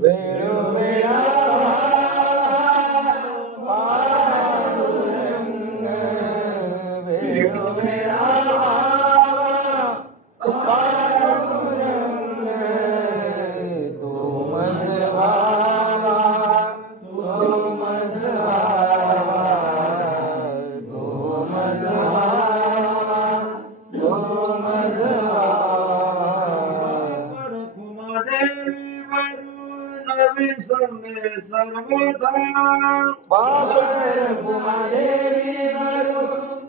Vero, vero. सर्वदा बाबा कुमारी मरु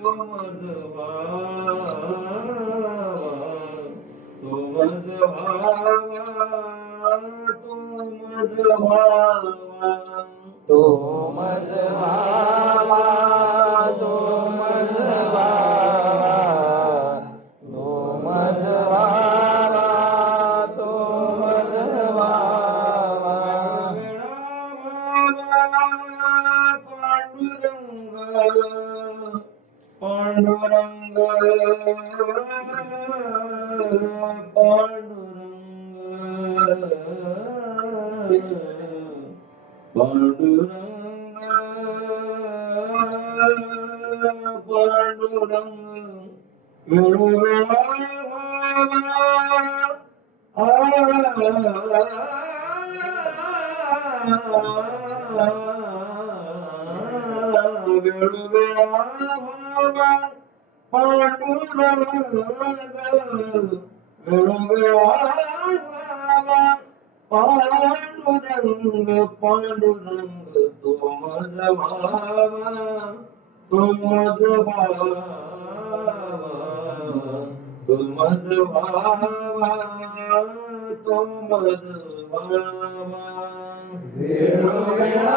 Tu madhava, tu madhava, tu madhava, tu madhava. Pandurang Pandurang Pandurang Pandurang Ah, ah பாண்டுரங்கு பாண்டுரங்கு தோமத தோமத தோமத தோமத வேணுமையா